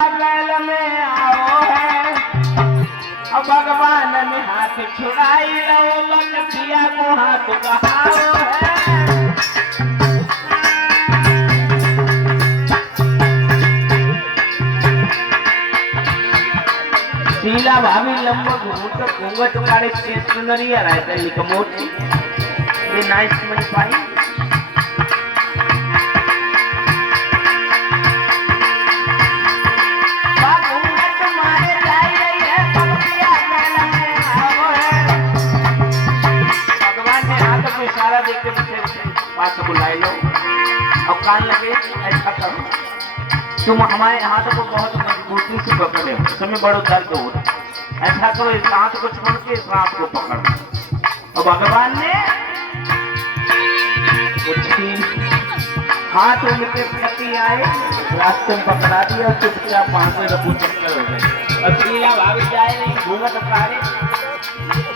बैल में आओ है और भगवान ने हाथ छुड़ाई लो लकड़िया को हाथ कहाओ है। शीला भाभी लंबो घूंघट काढ़े सुनरिया रहते लिखमोटी ये नाइस मन पाई देखते पास बुलाई लो और कान लगे ऐसा करो तुम हमारे हाथ को बहुत मजबूती से पकड़े हो तुम्हें बड़ो दर्द हो ऐसा करो इस हाथ को छोड़ के इस हाथ को पकड़ और भगवान ने हाथ उनके पति आए रास्ते में पकड़ा दिया और चुपचाप पांच में रबू चक्कर हो गए और शीला भाभी जाए नहीं घूमत सारे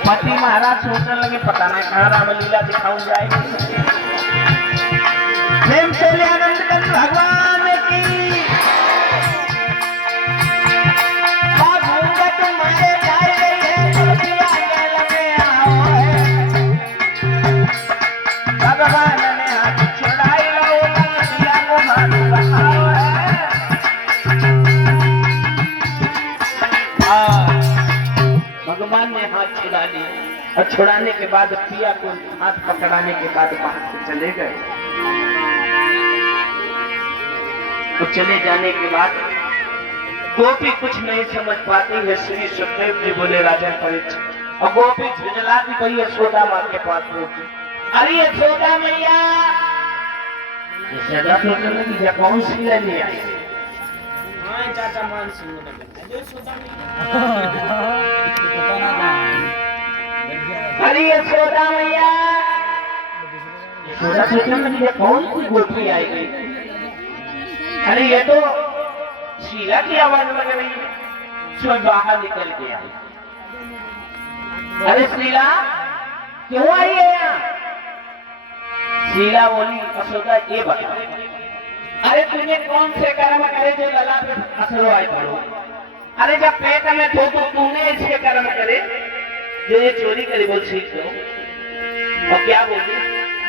पति महाराज सोचने लगे पता नहीं कहाँ रामलीला दिखाऊं जाएगी। प्रेम से आनंद कर भगवान की घूंघट मारे जाए लगे आओ है भगवान ने हाथ छुड़ाई लो लकड़िया को हाथ बढ़ाओ है। भगवान ने हाथ छुड़ा लिया और छुड़ाने के बाद पिया को हाथ पकड़ाने के बाद वहां से चले गए। तो चले जाने के बाद गोपी कुछ नहीं समझ पाती है। श्री सुखदेव जी बोले राजा परीक्षित और गोपी झुंझलाती पड़ी यशोदा माँ के पास पहुंची। अरे यशोदा मैया यशोदा सोचने लगी कौन सी ले आई चाचा मान सिंह अरे यशोदा मैया यशोदा सोचने लगी कौन सी गोपी आएगी। अरे ये तो शीला की आवाज लग रही है। सो बाहर निकल के आई। अरे शीला क्यों आई है यहाँ? शीला बोली यशोदा ये बता अरे तूने कौन से कर्म करे जो लला पे असर आए पड़ो। अरे जब पेट में थो तो तूने इसके कर्म करे जो ये चोरी करे बोल सीख लो। और क्या बोली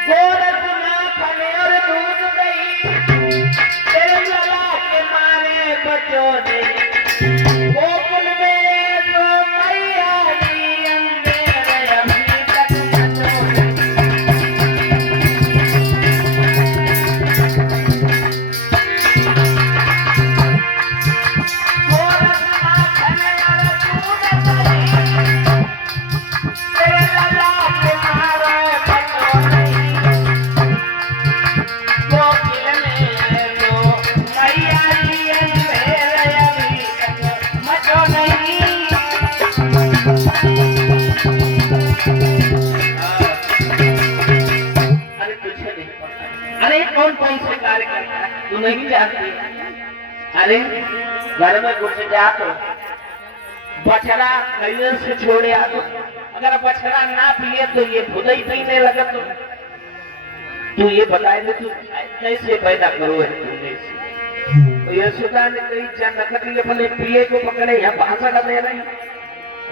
गोरखनाथ ने और दूध दही तेरे लला के मारे बचो नहीं गोकुल में तो मैया नी अंधेरे अभी तक बचो तू नहीं जानती। अरे घर में घुस जा तो बछड़ा खरीदने से छोड़े आ तो अगर बछड़ा ना पिए तो ये खुद ही पीने लगा तो तू ये बताए दे तू कैसे पैदा करो है तुमने तो यशोदा ने कही जन नखती अपने पिए को पकड़े या भाषण दे रही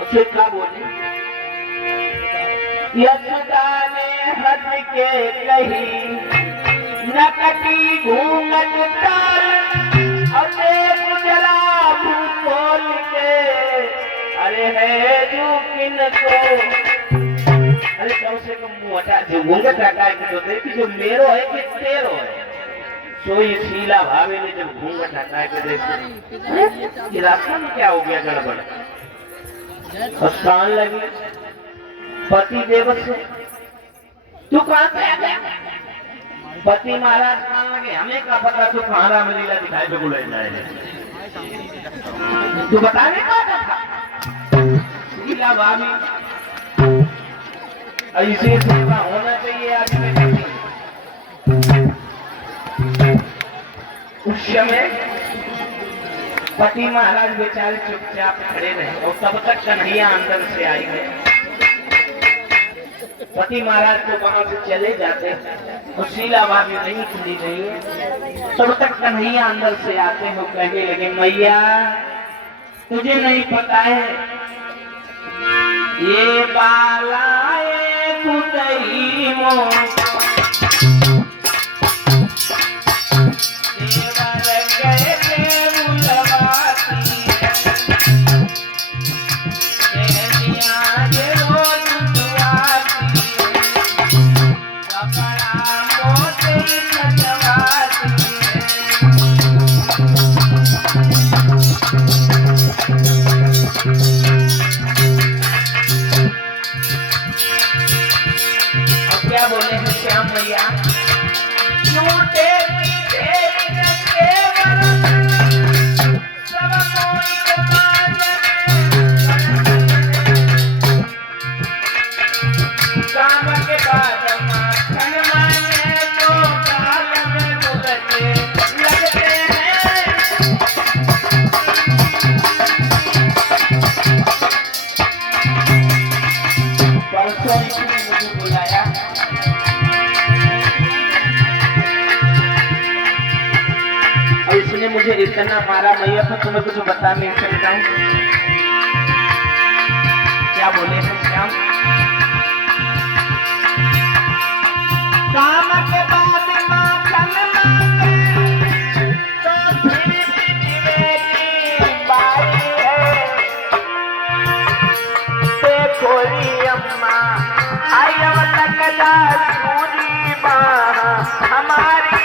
उससे क्या बोली यशोदा ने हद के कही नकटी घूंघट ताल और जला खोल के अरे है जो किन को अरे कम से कम मुंह हटा जो घूंघट हटा के तो देखी जो मेरो है कि तेरो है। सोई शीला भाभी ने जब घूंघट हटा के देखी ये रास्ता में क्या हो गया गड़बड़ हंसान लगी पति देव से तू कहां से आ गया। पति महाराज मान लगे हमें क्या पता तू कहां रामलीला दिखाई पे बुलाए जाए तू बताने का था। शीला भाभी ऐसे सेवा होना चाहिए आदमी में। उस समय पति महाराज बेचारे चुपचाप खड़े रहे और तब तक कन्हैया अंदर से आई है। पति महाराज तो वहां से चले जाते हैं और शीला भाभी नहीं खुली नहीं है। तब तक कन्हैया अंदर से आते हैं, कहने लगे मैया तुझे नहीं पता है ये बालाए कुतई मो क्या बोले हैं श्याम भैया झूठे सब कोई काम के बाद माखन माने तो काल में मुझे लगते हैं। परसों इसने मुझे बुलाया और इसने मुझे इतना मारा मैया तो तुम्हें कुछ बता नहीं सकता हूँ। क्या बोले हैं श्याम काम के बाद माखन मांगे तो फिर पीने की बारी है। देखो री अम्मा आई अब तक सूरी बाँ हमारी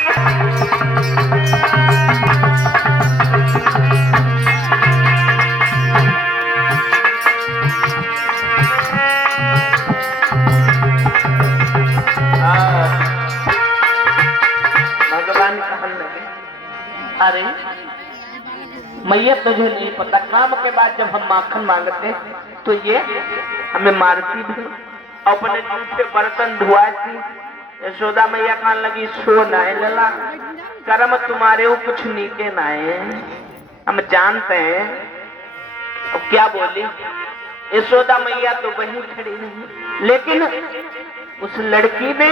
अरे मैया तुझे नहीं पता काम के बाद जब हम माखन मांगते तो ये हमें मारती भी अपने जूठे बर्तन धुआती। यशोदा मैया कहने लगी सो नाए लला कर्म तुम्हारे वो कुछ नीके नाए हम जानते हैं। अब क्या बोली यशोदा मैया तो वहीं खड़ी नहीं, लेकिन उस लड़की ने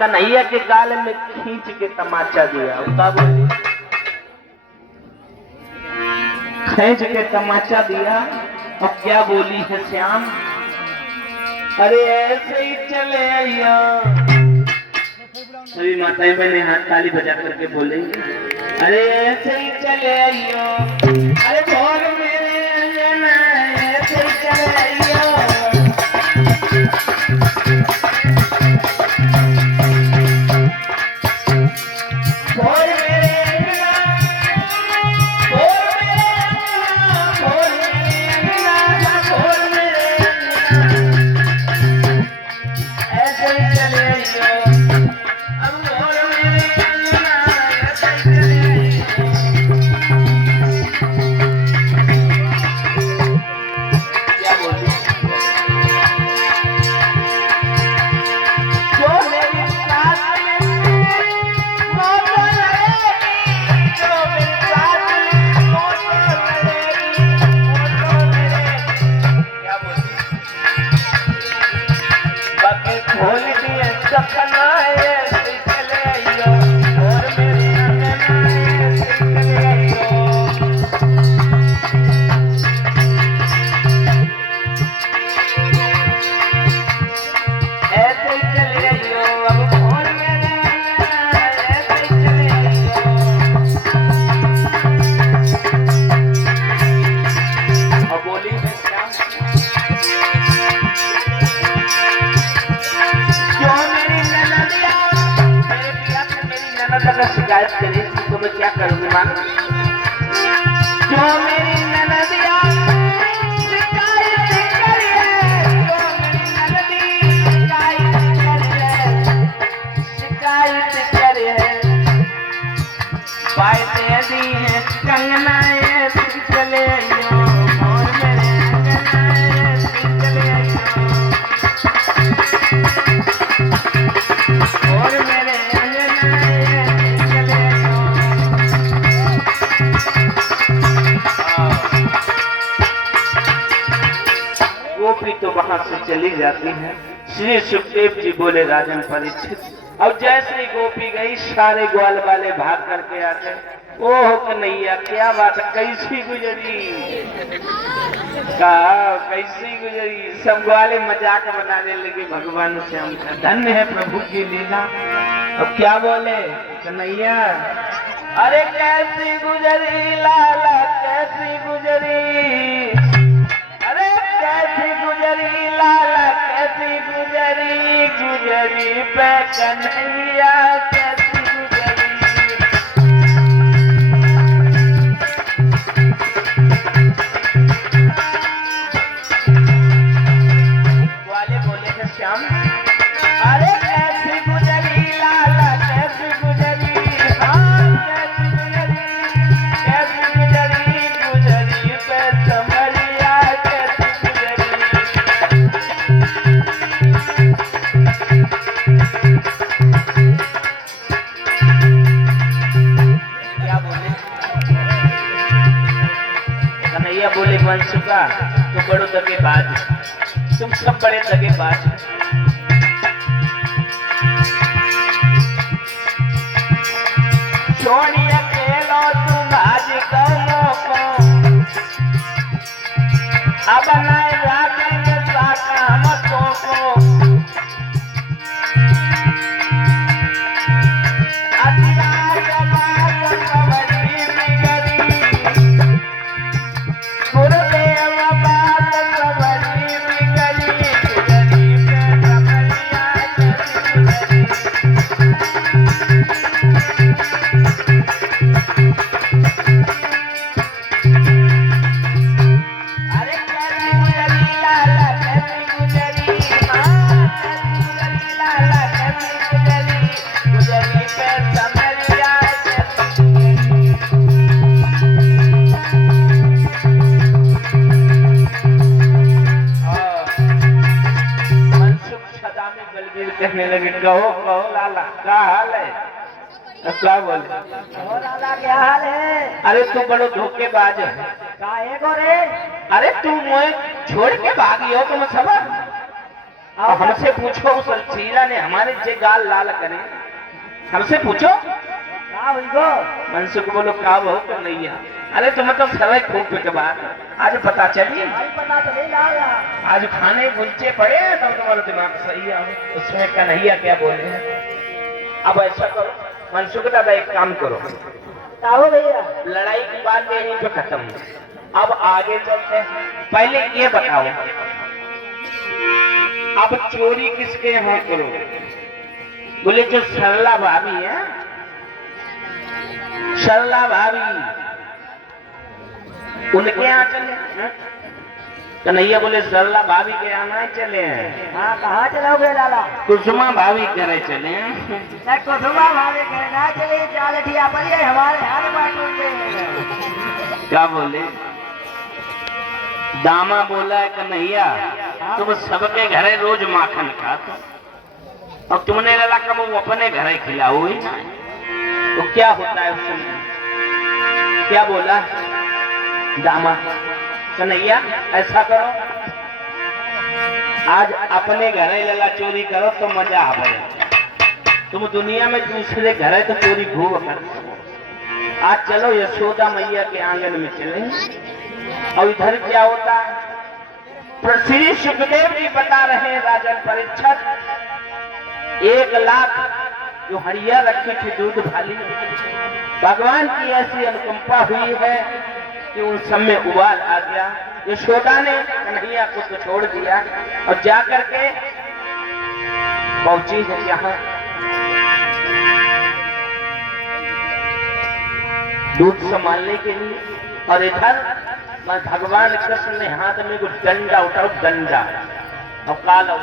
कन्हैया के गाल में खींच के तमाचा दिया। क्या बोली खींच के तमाचा दिया। और क्या बोली है श्याम अरे ऐसे ही चले आइया। सभी माताएं बहनें हाथ ताली बजा करके बोलेंगे अरे ऐसे ही चले आइयो। अरे भोर मेरे अंजना ऐसे ही चले आइयो। शिकायत करी तो मैं क्या करूंगी मां जो मेरी ननदिया शिकायत करी है। जो मेरी ननदी शिकायत करी है पाए दे दी है कंगना ये चले आइयो। और मेरे कंगना ये चले आइयो। और मेरे गोपी तो वहां से चली जाती है। श्री सुखदेव जी बोले राजन परीक्षित, अब जैसे ही गोपी गई सारे ग्वाल वाले भाग करके आ गए। ओह कन्हैया क्या बात है, कैसी गुजरी, कहा कैसी गुजरी। सब ग्वाले मजाक बनाने लगे भगवान श्याम का, धन्य है प्रभु की लीला। अब क्या बोले कन्हैया, अरे कैसी गुजरी लाला कैसी गुजरी, अरे कैसी गुजरी लाला कैसी गुजरी, गुजरी पे कन्हैया कैसी गुजरी। वाले बोले थे श्याम, अरे कैसी गुजरी लाला कैसी गुजरी, हाँ कैसी गुजरी, कैसी गुजरी, गुजरी पे समरिया कैसी गुजरी। क्या बोले कन्हैया, बोले वंशुका तो बड़ो दगेबाज, तुम सब बड़े दगेबाज। छोड़ी अकेलो तुम आज कौनो को, अब नहीं राखेंगे साका हमको को। अतिया जमात कमरी बिगड़ी, गुरुदेव बात कमरी बिगड़ी, गुजरी पे कमरिया कैसी गुजरी। अरे कैसी गुजरी लाला कैसी गुजरी, हाँ कैसी गुजरी लाला कैसी गुजरी, गुजरी पे समरिया कैसी गुजरी। मनसुख सदा में बलबीर कहने लगे, कहो कहो लाला क्या हाल है। क्या बोले, ओ लाला क्या हाल है? अरे तू बड़ो धोखेबाज है, काहे को रे? अरे तू मुझे छोड़ के भागी हो तुम सब। अब हमसे पूछो उस चीला ने हमारे जे गाल लाल करे, हमसे पूछो। का हुई गो? मनसुख बोलो का हो कन्हैया, अरे तुम तो सवाई खूब के बाद आज पता चली, भाई पता चले लाला। आज खाने गुंचे पड़े तो तुम्हारा दिमाग सही है। उसमें कन्हैया क्या बोले, अब ऐसा करो मनसुख दादा एक काम करो, ताओ भैया लड़ाई की बात यहीं पे खत्म, अब आगे चलते हैं। पहले ये बताओ अब चोरी किसके यहाँ करो। बोले जो सरला भाभी है, सरला भाभी उनके यहाँ चले हैं? कन्हैया बोले सरला भाभी के यहाँ नहीं चले हैं, हाँ कहाँ चलोगे लाला? कुसुमा भाभी करे चले हैं। नहीं कुसुमा भाभी के ना चले, चालठिया पर ये हमारे हाथ बाटूंगे। क्या बोले दामा बोला है कन्हैया, तुम सबके घरे रोज माखन खाते और तुमने लला कब वो अपने घरे खिलाओ ही ना, तो क्या होता है उसमें। क्या बोला दामा, कन्हैया ऐसा करो आज अपने घरे लला चोरी करो तो मजा आवे। तुम दुनिया में दूसरे घरे तो चोरी खूब कर, आज चलो यशोदा मैया के आंगन में चलें। और इधर क्या होता है, श्री सुखदेव जी बता रहे हैं राजन परीक्षित, 1 लाख जो हड़िया रखी थी दूध भाली, भगवान की ऐसी अनुकंपा हुई है कि उन सब में उबाल आ गया। यशोदा ने कन्हैया को तो छोड़ दिया और जाकर के पहुंची है यहाँ दूध संभालने के लिए, और इधर भगवान कृष्ण ने हाथ में कुछ डंडा उठाओ, डंडा और काला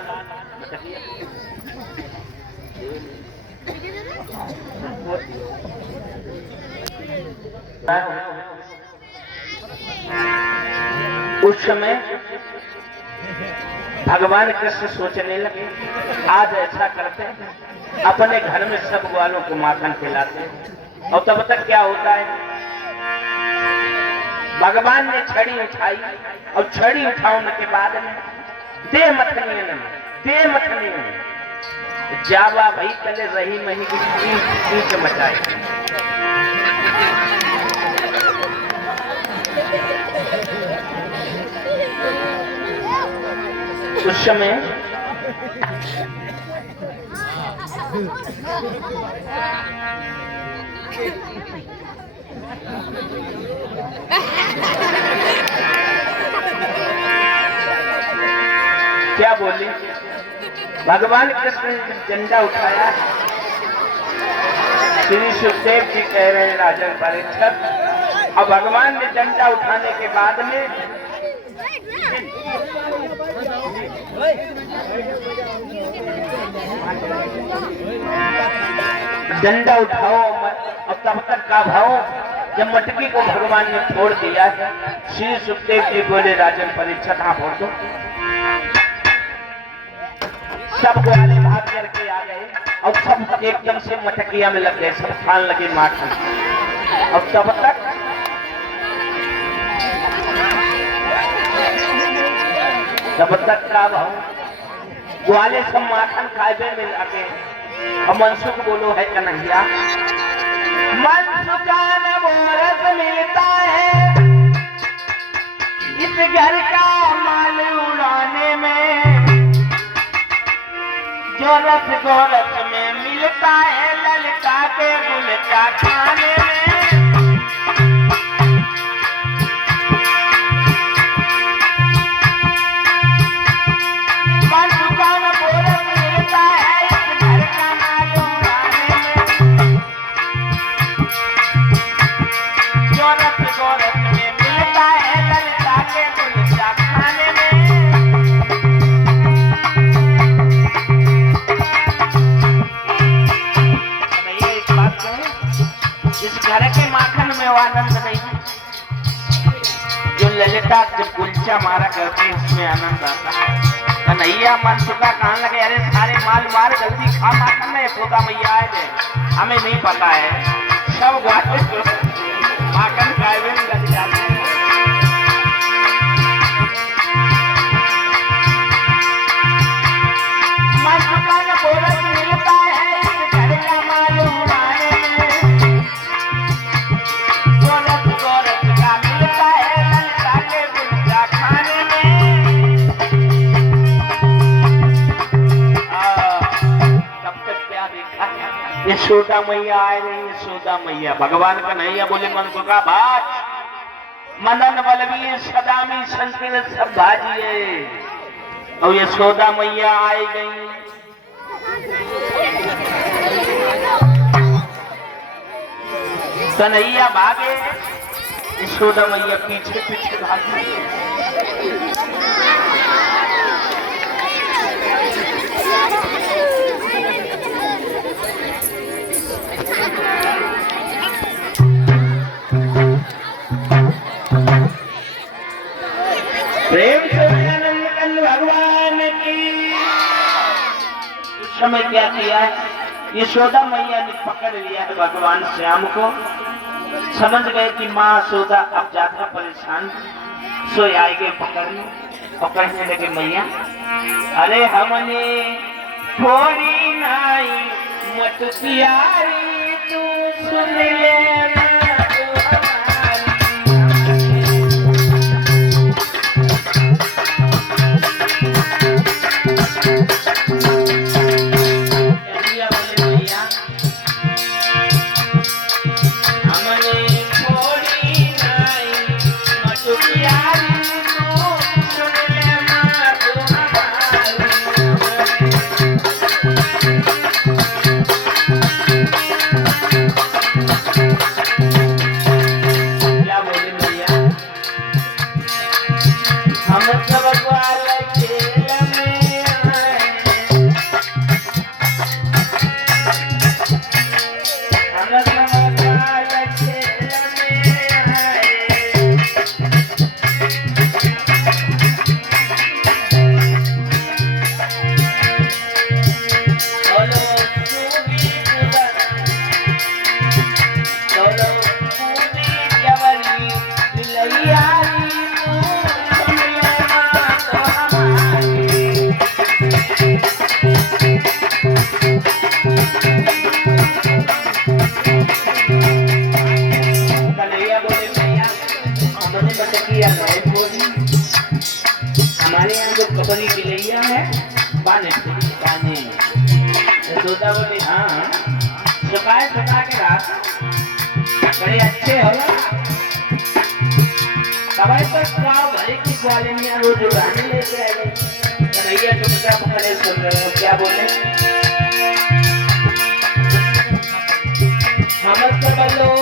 उस समय भगवान कृष्ण सोचने लगे आज ऐसा करते हैं अपने घर में सब ग्वालों को माखन खिलाते हैं। और तब तक क्या होता है, भगवान ने छड़ी उठाई और छड़ी उठाने के बाद में देह मथनियन में दे मथनी जावा भाई पहले रही मही की पीछ मचाए। उस समय क्या बोली? भगवान कृष्ण ने झंडा उठाया। श्री सुखदेव जी कह रहे हैं राजन परीक्षित, अब भगवान ने झंडा उठाने के बाद में झंडा उठाओ, अब तब तक का भाव जब मटकी को भगवान ने फोड़ दिया, श्री सुखदेव जी बोले राजन परीक्षित हाँ फोड़ दो। सब ग्वाले भाग करके आ गए और सब एकदम से मटकिया में लग गए, सब खान लगे माखन। अब तब तक का भाव ग्वाले सब माखन खाए में लगे। और मनसुख बोलो है कन्हैया, मनसुखा न मोहरत मिलता है इस घर का माल उड़ाने में, जो रस गोरस में मिलता है ललका के गुलका खाने में। मनसुखा न मोहरत मिलता है इस घर का माल उड़ाने में, जो रस गोरस में मिलता है ललका के गुलका खाने में। इस घर के माखन में वो आनंद नहीं जो ललिता जब कुलचा मारा करती उसमें आनंद आता है। कन्हैया मनसुखा कहने लगे अरे सारे माल मार जल्दी खा माखन में, यशोदा मैया आए गए, हमें नहीं पता है। सब ग्वाले माखन खाए हुए लग जाते हैं। मनसुखा ने बोला मिलता है इस घर का माल उड़ाने में, जो रस गोरस का मिलता है ललका के गुलका खाने में। तब तक क्या देखा, यशोदा मैया आए रही, यशोदा मैया भगवान कन्हैया बोले मनसुखा भाज मदन बलवीर सदामी संकीर्ण सब भाजिए। और यशोदा मैया आई गई। कन्हैया भागे, यशोदा मैया पीछे पीछे भागी। प्रेम से आनंद कंद भगवान की। उस समय क्या किया, यशोदा मैया ने पकड़ लिया है भगवान श्याम को। समझ गए कि माँ यशोदा अब ज्यादा परेशान, सो आएंगे पकड़ने और कहने लगे मैया अरे हमने थोड़ी नाई मटकियारी तू सुन लेना मटकिया नहीं बोली। हमारे यहाँ जो कबरी गिलैया है बाने यशोदा बोली हाँ छुपा के रात बड़े अच्छे हो कबाई पर गाँव भरे की ग्वालिनिया रोज उड़ाने लेके आए कन्हैया चुपचाप खड़े सुन रहे हो क्या बोले हमर से बल्लो